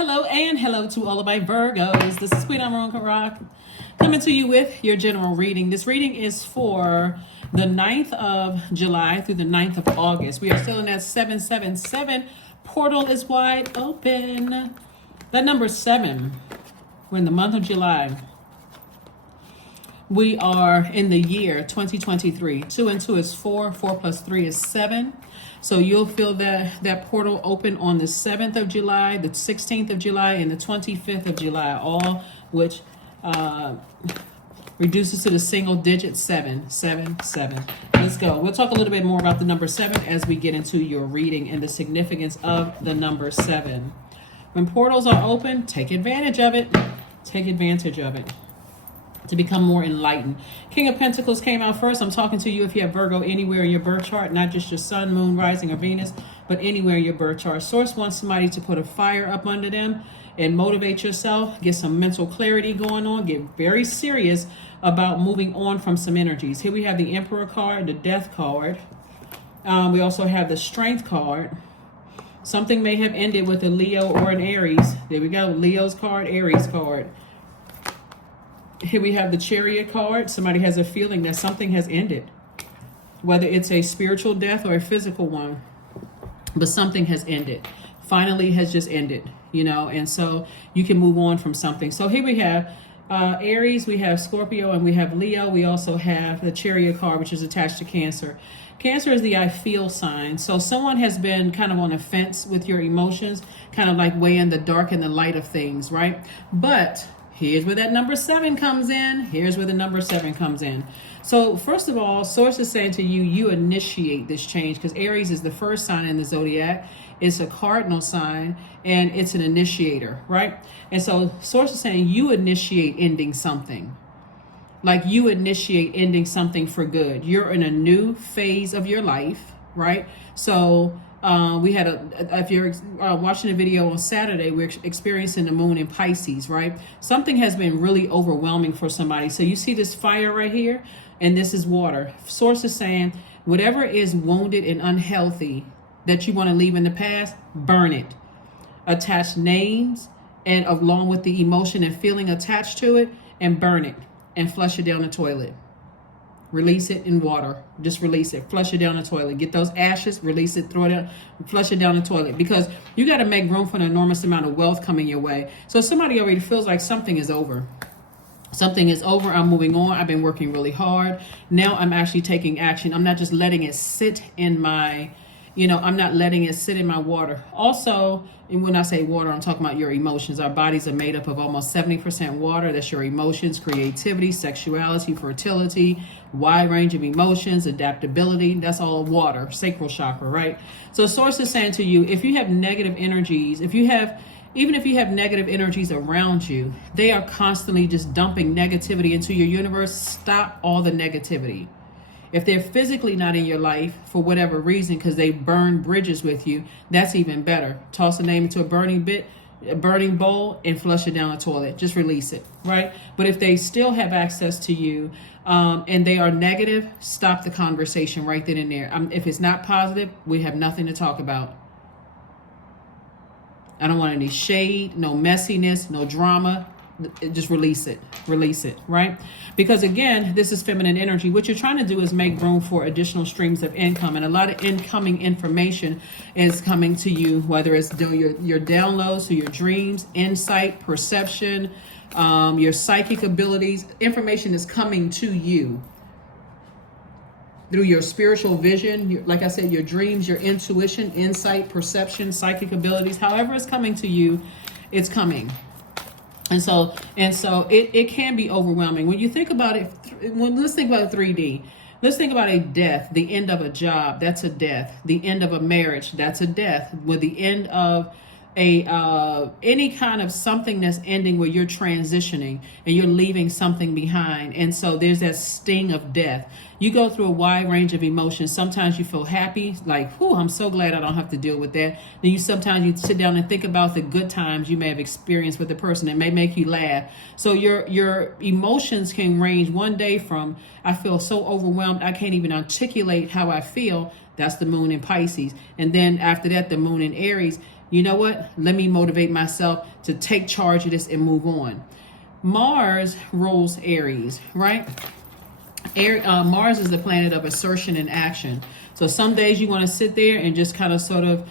hello, and hello to all of my Virgos. This is Queen Amun Ra coming to you with your general reading. This reading is for the 9th of July through the 9th of August. We are still in that 777. Portal is wide open. That number 7. We're in the month of July. We are in the year 2023. 2 and 2 is 4. 4 plus 3 is 7. So you'll feel that portal open on the 7th of July, the 16th of July, and the 25th of July, all which reduces to the single digit 7, 7, 7. Let's go. We'll talk a little bit more about the number 7 as we get into your reading and the significance of the number 7. When portals are open, take advantage of it. Take advantage of it to become more enlightened. King of Pentacles came out first. I'm talking to you if you have Virgo anywhere in your birth chart, not just your sun, moon, rising, or Venus, but anywhere in your birth chart. Source wants somebody to put a fire up under them and motivate yourself, get some mental clarity going on, get very serious about moving on from some energies. Here we have the Emperor card, the Death card. We also have the Strength card. Something may have ended with a Leo or an Aries. There we go, Leo's card, Aries card. Here we have the Chariot card. Somebody has a feeling that something has ended, whether it's a spiritual death or a physical one, but something has ended. Finally has just ended, you know, and so you can move on from something. So here we have Aries, we have Scorpio, and we have Leo. We also have the Chariot card, which is attached to Cancer. Cancer is the I feel sign. So someone has been kind of on the fence with your emotions, kind of like weighing the dark and the light of things, right? But here's where that number 7 comes in. Here's where the number 7 comes in. So first of all, Source is saying to you, you initiate this change, because Aries is the first sign in the Zodiac. It's a cardinal sign, and it's an initiator, right? And so Source is saying you initiate ending something. Like you initiate ending something for good. You're in a new phase of your life, right? So we had if you're watching a video on Saturday, we're experiencing the moon in Pisces, right? Something has been really overwhelming for somebody. So you see this fire right here, and this is water. Source is saying whatever is wounded and unhealthy that you want to leave in the past, burn it. Attach names and along with the emotion and feeling attached to it, and burn it and flush it down the toilet. Release it in water. Just release it. Flush it down the toilet. Get those ashes, release it, throw it out, flush it down the toilet. Because you got to make room for an enormous amount of wealth coming your way. So somebody already feels like something is over. Something is over. I'm moving on. I've been working really hard. Now I'm actually taking action. I'm not just letting it sit in my, I'm not letting it sit in my water. Also, and when I say water, I'm talking about your emotions. Our bodies are made up of almost 70% water. That's your emotions, creativity, sexuality, fertility, wide range of emotions, adaptability. That's all water, sacral chakra, right? So Source is saying to you, if you have negative energies, even if you have negative energies around you, they are constantly just dumping negativity into your universe. Stop all the negativity. If they're physically not in your life for whatever reason, because they burn bridges with you, that's even better. Toss a name into a burning bowl and flush it down the toilet. Just release it, right? But if they still have access to you and they are negative, stop the conversation right then and there. If it's not positive, we have nothing to talk about. I don't want any shade, no messiness, no drama. Just release it, right? Because again, this is feminine energy. What you're trying to do is make room for additional streams of income, and a lot of incoming information is coming to you, whether it's your downloads, so your dreams, insight, perception, your psychic abilities. Information is coming to you through your spiritual vision, like I said, your dreams, your intuition, insight, perception, psychic abilities. However it's coming to you, it's coming. And so it can be overwhelming. When you think about it, let's think about 3D. Let's think about a death, the end of a job, that's a death. The end of a marriage, that's a death. With the end of any kind of something that's ending where you're transitioning and you're leaving something behind. And so there's that sting of death. You go through a wide range of emotions. Sometimes you feel happy, like, whew, I'm so glad I don't have to deal with that. Then sometimes you sit down and think about the good times you may have experienced with the person. It may make you laugh. So your emotions can range one day from, I feel so overwhelmed, I can't even articulate how I feel. That's the moon in Pisces. And then after that, the moon in Aries. you know what? Let me motivate myself to take charge of this and move on. Mars rules Aries, right? Mars is the planet of assertion and action. So some days you want to sit there and just kind of sort of,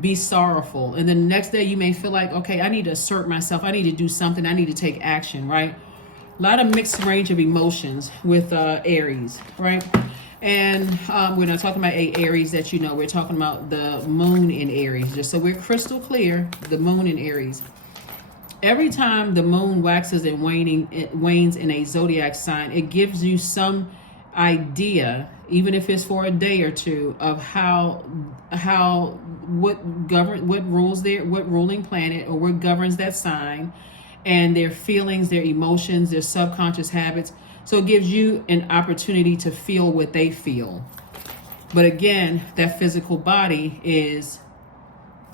be sorrowful. And then the next day you may feel like, okay, I need to assert myself. I need to do something. I need to take action, right? A lot of mixed range of emotions with Aries, right? And we're not talking about Aries that we're talking about the moon in Aries. Just so we're crystal clear, the moon in Aries. Every time the moon waxes and wanes in a zodiac sign, it gives you some idea, even if it's for a day or two, of what ruling planet or what governs that sign, and their feelings, their emotions, their subconscious habits. So it gives you an opportunity to feel what they feel. But again, that physical body is,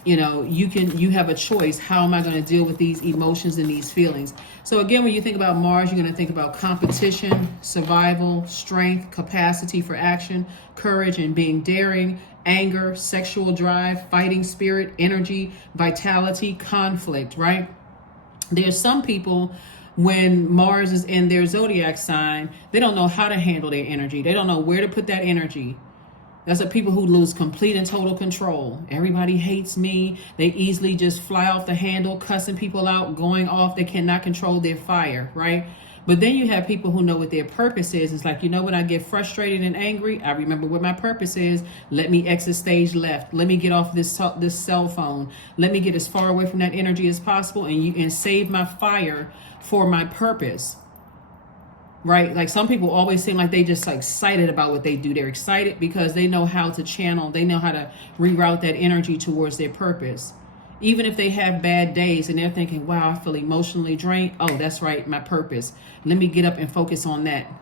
you have a choice. How am I going to deal with these emotions and these feelings? So again, when you think about Mars, you're going to think about competition, survival, strength, capacity for action, courage and being daring, anger, sexual drive, fighting spirit, energy, vitality, conflict, right? There's some people, when Mars is in their zodiac sign, they don't know how to handle their energy. They don't know where to put that energy. That's the people who lose complete and total control. Everybody hates me. They easily just fly off the handle, cussing people out, going off. They cannot control their fire, right? But then you have people who know what their purpose is. It's like, when I get frustrated and angry, I remember what my purpose is. Let me exit stage left. Let me get off this cell phone. Let me get as far away from that energy as possible and save my fire for my purpose. Right? Like some people always seem like they just excited about what they do. They're excited because they know how to channel. They know how to reroute that energy towards their purpose. Even if they have bad days and they're thinking, wow, I feel emotionally drained. Oh, that's right, my purpose. Let me get up and focus on that.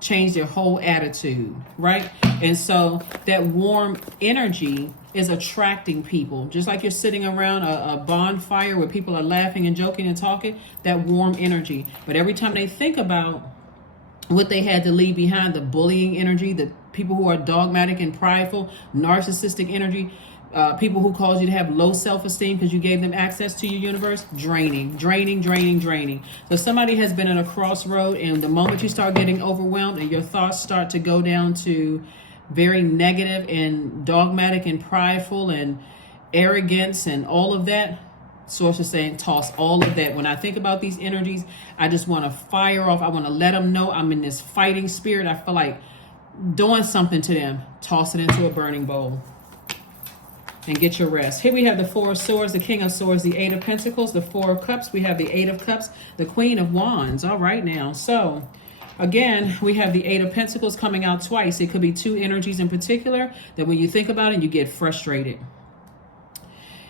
Change their whole attitude, right? And so that warm energy is attracting people. Just like you're sitting around a bonfire where people are laughing and joking and talking, that warm energy. But every time they think about what they had to leave behind, the bullying energy, the people who are dogmatic and prideful, narcissistic energy, people who cause you to have low self-esteem because you gave them access to your universe, draining. So somebody has been at a crossroad, and the moment you start getting overwhelmed and your thoughts start to go down to very negative and dogmatic and prideful and arrogance and all of that, Source is saying toss all of that. When I think about these energies, I just want to fire off. I want to let them know I'm in this fighting spirit. I feel like doing something to them. Toss it into a burning bowl and get your rest. Here we have the Four of Swords, the King of Swords, the Eight of Pentacles, the Four of Cups. We have the Eight of Cups, the Queen of Wands. All right now. So again, we have the Eight of Pentacles coming out twice. It could be two energies in particular that when you think about it, you get frustrated.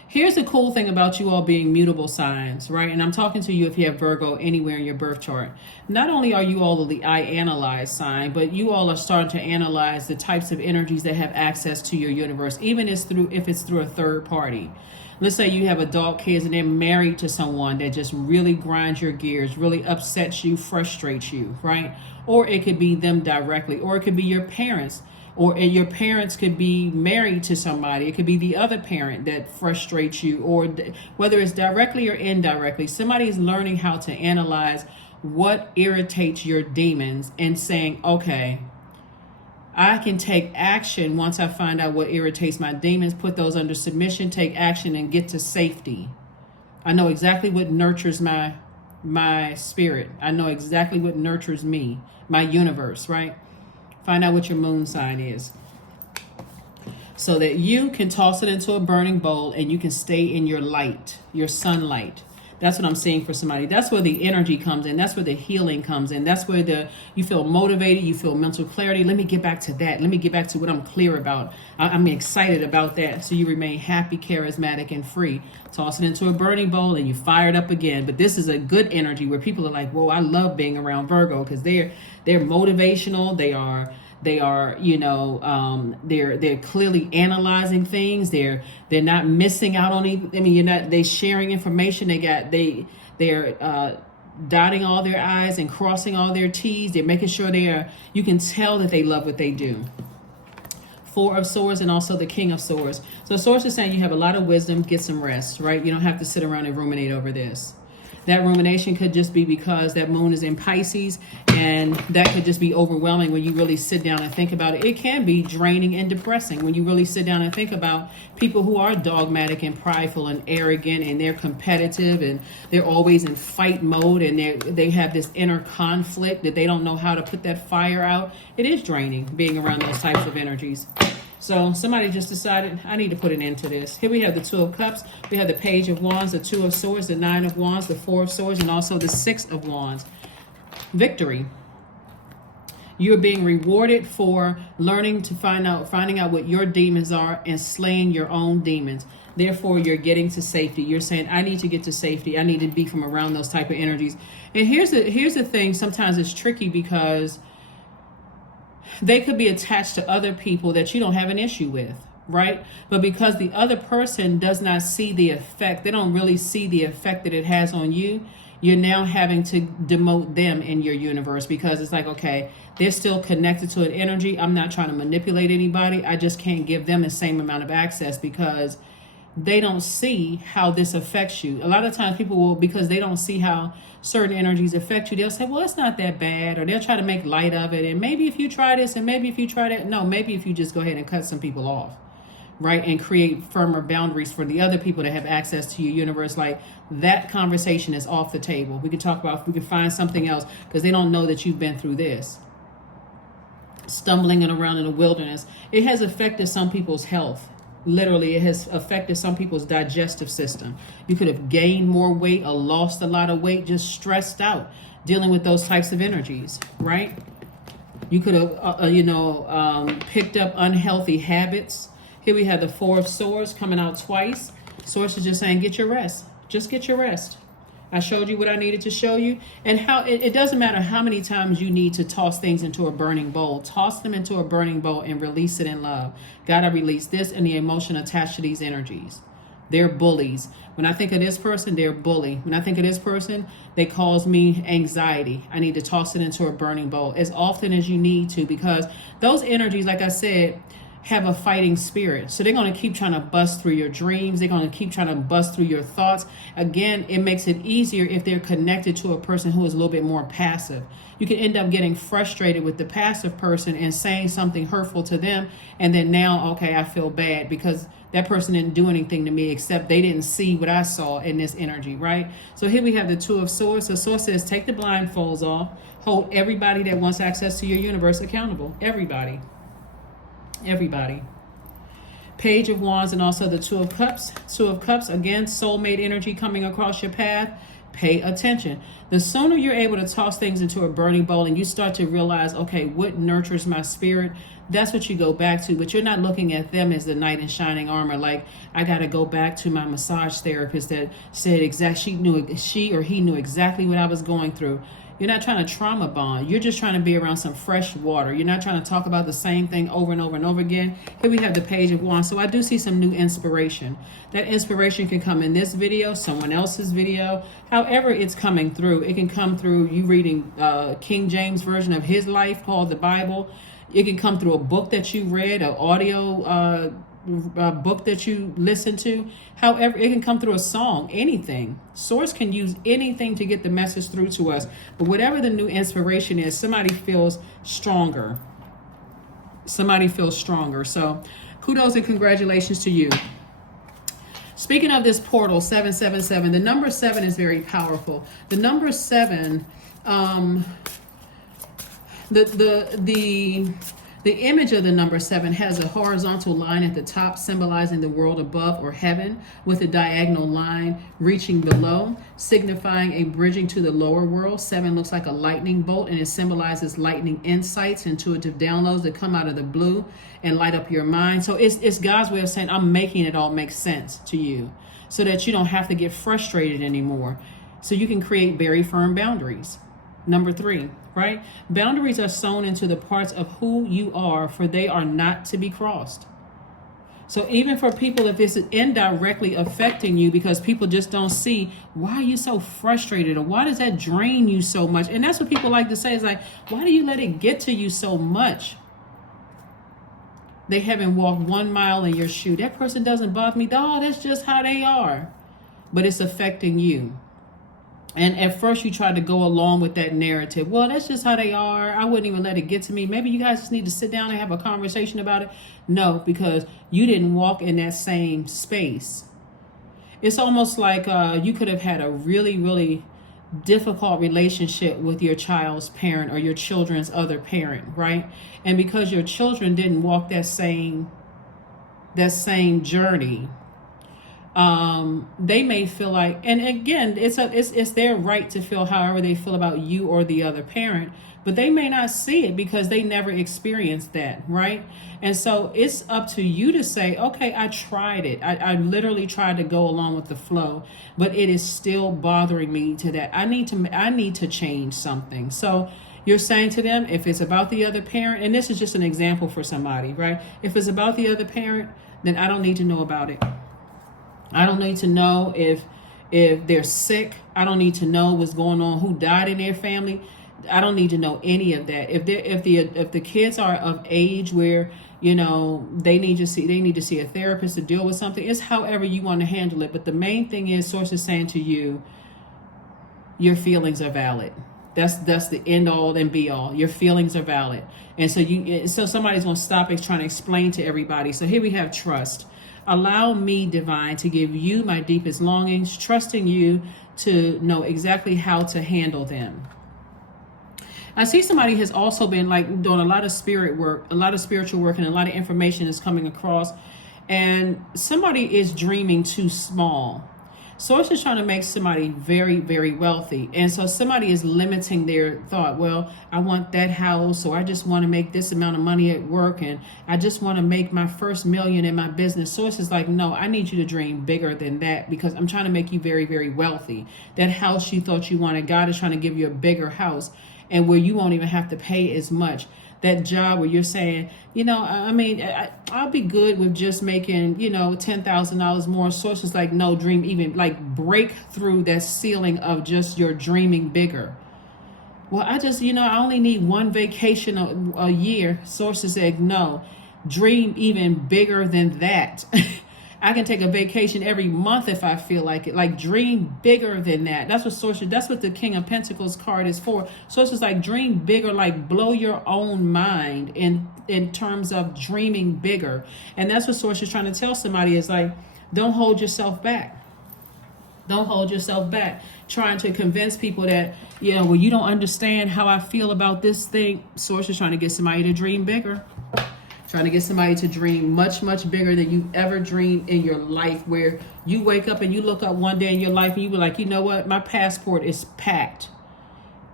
Here's the cool thing about you all being mutable signs, right? And I'm talking to you if you have Virgo anywhere in your birth chart. Not only are you all the I analyze sign, but you all are starting to analyze the types of energies that have access to your universe, even if it's through a third party. Let's say you have adult kids and they're married to someone that just really grinds your gears, really upsets you, frustrates you, right? Or it could be them directly, or it could be your parents. Or your parents could be married to somebody. It could be the other parent that frustrates you, or whether it's directly or indirectly, somebody is learning how to analyze what irritates your demons and saying, okay, I can take action once I find out what irritates my demons, put those under submission, take action, and get to safety. I know exactly what nurtures my spirit. I know exactly what nurtures me, my universe, right? Find out what your moon sign is so that you can toss it into a burning bowl and you can stay in your light, your sunlight. That's what I'm seeing for somebody. That's where the energy comes in. That's where the healing comes in. That's where you feel motivated. You feel mental clarity. Let me get back to that. Let me get back to what I'm clear about. I'm excited about that. So you remain happy, charismatic, and free. Toss it into a burning bowl and you fire it up again. But this is a good energy where people are like, whoa, I love being around Virgo because they're motivational. They're clearly analyzing things. They're not missing out on anything. I mean, they're sharing information. They're dotting all their I's and crossing all their T's. They're making sure you can tell that they love what they do. Four of Swords, and also the King of Swords. So Swords is saying you have a lot of wisdom, get some rest, right? You don't have to sit around and ruminate over this. That rumination could just be because that moon is in Pisces, and that could just be overwhelming when you really sit down and think about it. It can be draining and depressing when you really sit down and think about people who are dogmatic and prideful and arrogant, and they're competitive and they're always in fight mode, and they have this inner conflict that they don't know how to put that fire out. It is draining being around those types of energies. So somebody just decided, I need to put an end to this. Here we have the Two of Cups. We have the Page of Wands, the Two of Swords, the Nine of Wands, the Four of Swords, and also the Six of Wands. Victory. You're being rewarded for learning to finding out what your demons are and slaying your own demons. Therefore, you're getting to safety. You're saying, I need to get to safety. I need to be from around those type of energies. And here's the thing. Sometimes it's tricky because they could be attached to other people that you don't have an issue with, right? But because the other person does not see the effect, they don't really see the effect that it has on you, you're now having to demote them in your universe, because it's like, okay, they're still connected to an energy. I'm not trying to manipulate anybody. I just can't give them the same amount of access because they don't see how this affects you. A lot of times people will, because they don't see how certain energies affect you, they'll say, well, it's not that bad, or they'll try to make light of it. And maybe if you try this, and maybe if you try that. No, maybe if you just go ahead and cut some people off, right? And create firmer boundaries for the other people that have access to your universe. Like, that conversation is off the table. We can talk about, we can find something else, because they don't know that you've been through this. Stumbling around in the wilderness. It has affected some people's health. Literally, it has affected some people's digestive system. You could have gained more weight or lost a lot of weight, just stressed out, dealing with those types of energies, right? You could have, picked up unhealthy habits. Here we have the Four of Swords coming out twice. Swords is just saying, get your rest. Just get your rest. I showed you what I needed to show you, and how it doesn't matter how many times you need to toss things into a burning bowl. Toss them into a burning bowl and release it in love. Gotta release this and the emotion attached to these energies. They're bullies. When I think of this person, they're a bully. When I think of this person, they cause me anxiety. I need to toss it into a burning bowl as often as you need to, because those energies, like I said, have a fighting spirit. So they're going to keep trying to bust through your dreams. They're going to keep trying to bust through your thoughts. Again, it makes it easier if they're connected to a person who is a little bit more passive. You can end up getting frustrated with the passive person and saying something hurtful to them. And then now, okay, I feel bad because that person didn't do anything to me, except they didn't see what I saw in this energy, right? So here we have the Two of Swords. So Sword says, take the blindfolds off. Hold everybody that wants access to your universe accountable. Everybody. Page of Wands, and also the Two of Cups. Two of Cups, again, soulmate energy coming across your path. Pay attention. The sooner you're able to toss things into a burning bowl and you start to realize, okay, what nurtures my spirit, that's what you go back to. But you're not looking at them as the knight in shining armor. Like, I got to go back to my massage therapist that said she or he knew exactly what I was going through. You're not trying to trauma bond. You're just trying to be around some fresh water. You're not trying to talk about the same thing over and over and over again. Here we have the Page of Wands. So I do see some new inspiration. That inspiration can come in this video, someone else's video. However it's coming through, it can come through you reading King James version of his life called the Bible. It can come through a book that you read, an audio book that you listen to. However, it can come through a song, anything. Source can use anything to get the message through to us. But whatever the new inspiration is, somebody feels stronger. So kudos and congratulations to you. Speaking of this portal, 777, the number 7 is very powerful. The number 7, the image of the number 7 has a horizontal line at the top symbolizing the world above, or heaven, with a diagonal line reaching below, signifying a bridging to the lower world. 7 looks like a lightning bolt, and it symbolizes lightning insights, intuitive downloads that come out of the blue and light up your mind. So it's God's way of saying, I'm making it all make sense to you so that you don't have to get frustrated anymore. So you can create very firm boundaries. Number 3, right? Boundaries are sewn into the parts of who you are, for they are not to be crossed. So even for people, if it's indirectly affecting you because people just don't see, why are you so frustrated, or why does that drain you so much? And that's what people like to say, is like, why do you let it get to you so much? They haven't walked 1 mile in your shoe. That person doesn't bother me. Oh, that's just how they are. But it's affecting you. And at first you try to go along with that narrative. Well, that's just how they are. I wouldn't even let it get to me. Maybe you guys just need to sit down and have a conversation about it. No, because you didn't walk in that same space. It's almost like you could have had a really, really difficult relationship with your child's parent or your children's other parent, right? And because your children didn't walk that same journey, they may feel like, and again, it's their right to feel however they feel about you or the other parent, but they may not see it because they never experienced that, right? And so it's up to you to say, okay, I tried it. I literally tried to go along with the flow, but it is still bothering me to that. I need to change something. So you're saying to them, if it's about the other parent, and this is just an example for somebody, right? If it's about the other parent, then I don't need to know about it. I don't need to know if they're sick. I don't need to know what's going on, who died in their family. I don't need to know any of that. If the kids are of age where, you know, they need to see a therapist to deal with something, it's however you want to handle it. But the main thing is, Source is saying to you, your feelings are valid. That's the end all and be all. Your feelings are valid. And so somebody's going to stop trying to explain to everybody. So here we have trust. Allow me, divine, to give you my deepest longings, trusting you to know exactly how to handle them. I see somebody has also been like doing a lot of spirit work, a lot of spiritual work, and a lot of information is coming across. And somebody is dreaming too small. Source is trying to make somebody very, very wealthy. And so somebody is limiting their thought. Well, I want that house, or I just want to make this amount of money at work, and I just want to make my first million in my business. Source is like, no, I need you to dream bigger than that, because I'm trying to make you very, very wealthy. That house you thought you wanted, God is trying to give you a bigger house, and where you won't even have to pay as much. That job where you're saying, you know, I mean, I'll be good with just making, you know, $10,000 more. Sources like, no, dream even, like, break through that ceiling of just your dreaming bigger. Well, I only need one vacation a year. Sources said, no, dream even bigger than that. I can take a vacation every month if I feel like it. Like, dream bigger than that. That's what the King of Pentacles card is for. So it's just like, dream bigger, like blow your own mind in terms of dreaming bigger. And that's what Source is trying to tell somebody, is like, don't hold yourself back. Don't hold yourself back. Trying to convince people that, you know, well, you don't understand how I feel about this thing. Source is trying to get somebody to dream bigger. Trying to get somebody to dream much, much bigger than you ever dreamed in your life, where you wake up and you look up one day in your life and you be like, you know what? My passport is packed.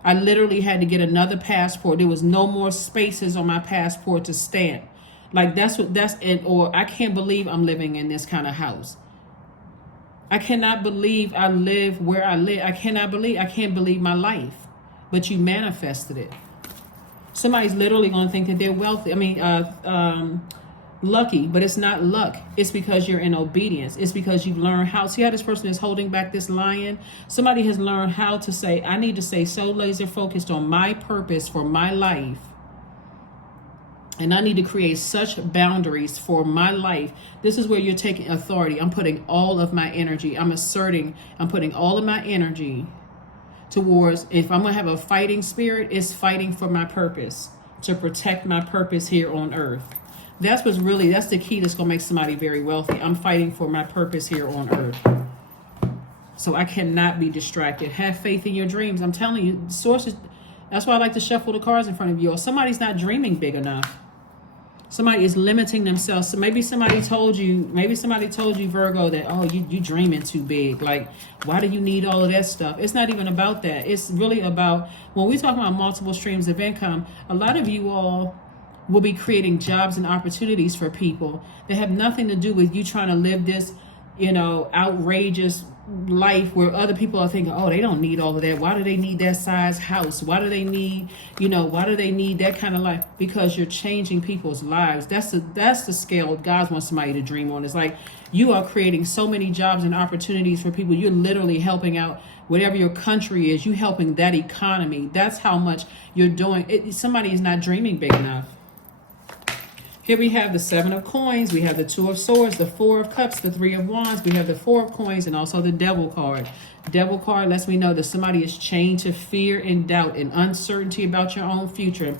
I literally had to get another passport. There was no more spaces on my passport to stamp. Like, that's it. Or I can't believe I'm living in this kind of house. I cannot believe I live where I live. I can't believe my life. But you manifested it. Somebody's literally going to think that they're wealthy. Lucky, but it's not luck. It's because you're in obedience. It's because you've learned how. See how this person is holding back this lion? Somebody has learned how to say, I need to stay so laser focused on my purpose for my life. And I need to create such boundaries for my life. This is where you're taking authority. I'm putting all of my energy. I'm putting all of my energy towards, if I'm going to have a fighting spirit, it's fighting for my purpose, to protect my purpose here on earth. That's the key that's going to make somebody very wealthy. I'm fighting for my purpose here on earth. So I cannot be distracted. Have faith in your dreams. I'm telling you, sources. That's why I like to shuffle the cards in front of you. Or somebody's not dreaming big enough. Somebody is limiting themselves. So maybe somebody told you, Virgo, that, oh, you dreaming too big. Like, why do you need all of that stuff? It's not even about that. It's really about, when we talk about multiple streams of income, a lot of you all will be creating jobs and opportunities for people that have nothing to do with you trying to live this, outrageous life where other people are thinking, oh, they don't need all of that. Why do they need that size house? Why do they need, why do they need that kind of life? Because you're changing people's lives. That's the scale God wants somebody to dream on. It's like, you are creating so many jobs and opportunities for people. You're literally helping out whatever your country is. You helping that economy. That's how much you're doing. Somebody is not dreaming big enough. Here we have the 7 of coins. We have the 2 of swords, the 4 of cups, the 3 of wands. We have the 4 of coins and also the devil card. Devil card lets me know that somebody is chained to fear and doubt and uncertainty about your own future and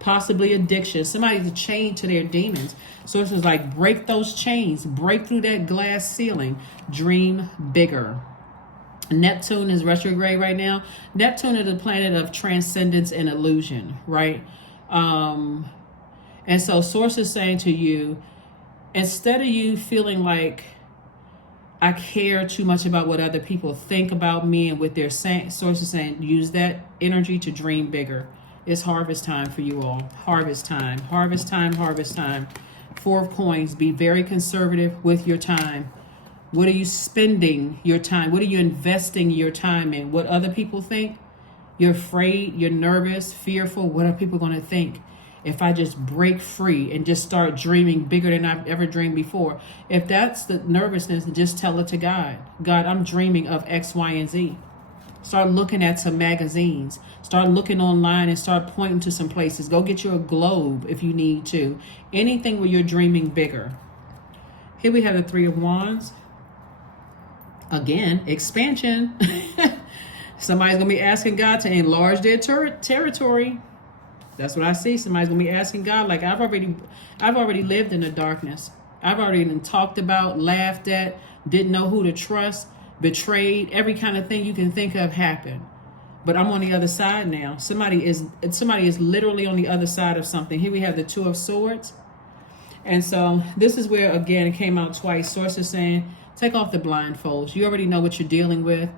possibly addiction. Somebody's chained to their demons. So it's just like, break those chains, break through that glass ceiling, dream bigger. Neptune is retrograde right now. Neptune is the planet of transcendence and illusion, right? And so source is saying to you, instead of you feeling like I care too much about what other people think about me and what they're saying, source is saying, use that energy to dream bigger. It's harvest time for you all. Harvest time, harvest time, harvest time. 4 of coins, be very conservative with your time. What are you spending your time? What are you investing your time in? What other people think? You're afraid, you're nervous, fearful. What are people going to think? If I just break free and just start dreaming bigger than I've ever dreamed before. If that's the nervousness, just tell it to God. God, I'm dreaming of X, Y, and Z. Start looking at some magazines. Start looking online and start pointing to some places. Go get you a globe if you need to. Anything where you're dreaming bigger. Here we have the 3 of wands. Again, expansion. Somebody's going to be asking God to enlarge their territory. That's what I see. Somebody's going to be asking God, like, I've already lived in the darkness. I've already been talked about, laughed at, didn't know who to trust, betrayed, every kind of thing you can think of happened. But I'm on the other side now. Somebody is literally on the other side of something. Here we have the 2 of swords. And so this is where, again, it came out twice. Source is saying, take off the blindfolds. You already know what you're dealing with.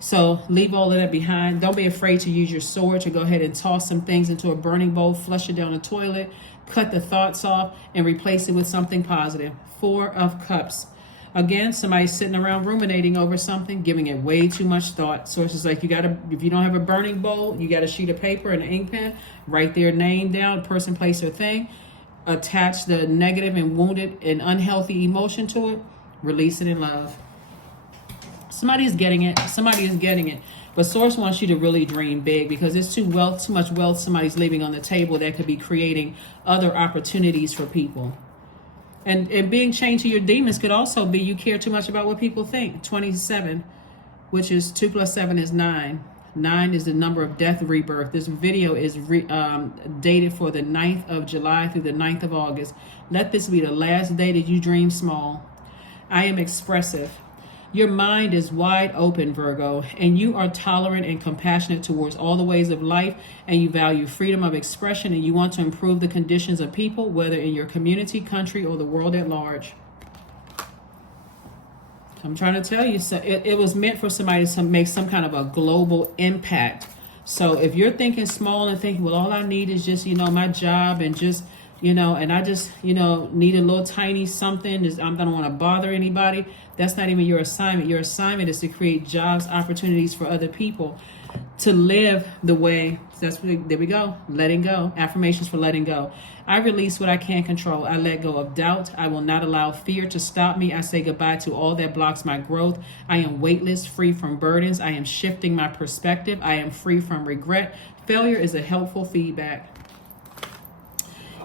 So leave all of that behind. Don't be afraid to use your sword to go ahead and toss some things into a burning bowl, flush it down the toilet, cut the thoughts off, and replace it with something positive. 4 of cups. Again, somebody's sitting around ruminating over something, giving it way too much thought. Sources like, if you don't have a burning bowl, you got a sheet of paper and an ink pen, write their name down, person, place, or thing, attach the negative and wounded and unhealthy emotion to it, release it in love. Somebody is getting it. Somebody is getting it. But source wants you to really dream big because there's too much wealth somebody's leaving on the table that could be creating other opportunities for people. And being chained to your demons could also be you care too much about what people think. 27, which is 2 + 7 is 9. 9 is the number of death, rebirth. This video is dated for the 9th of July through the 9th of August. Let this be the last day that you dream small. I am expressive. Your mind is wide open, Virgo, and you are tolerant and compassionate towards all the ways of life, and you value freedom of expression, and you want to improve the conditions of people, whether in your community, country, or the world at large. I'm trying to tell you, so it was meant for somebody to make some kind of a global impact. So if you're thinking small and thinking, well, all I need is just, my job and just, and I just, need a little tiny something. I don't want to bother anybody. That's not even your assignment. Your assignment is to create jobs, opportunities for other people to live the way. There we go. Letting go. Affirmations for letting go. I release what I can't control. I let go of doubt. I will not allow fear to stop me. I say goodbye to all that blocks my growth. I am weightless, free from burdens. I am shifting my perspective. I am free from regret. Failure is a helpful feedback.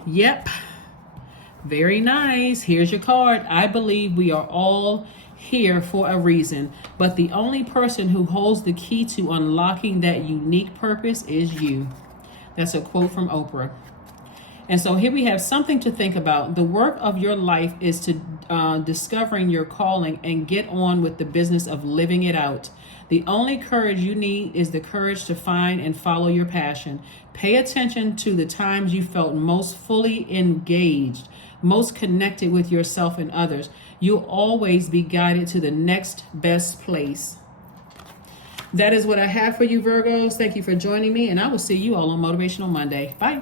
Yep. Very nice. Here's your card. I believe we are all here for a reason, but the only person who holds the key to unlocking that unique purpose is you. That's a quote from Oprah. And so here we have something to think about. The work of your life is to discovering your calling and get on with the business of living it out. The only courage you need is the courage to find and follow your passion. Pay attention to the times you felt most fully engaged, most connected with yourself and others. You'll always be guided to the next best place. That is what I have for you, Virgos. Thank you for joining me, and I will see you all on Motivational Monday. Bye.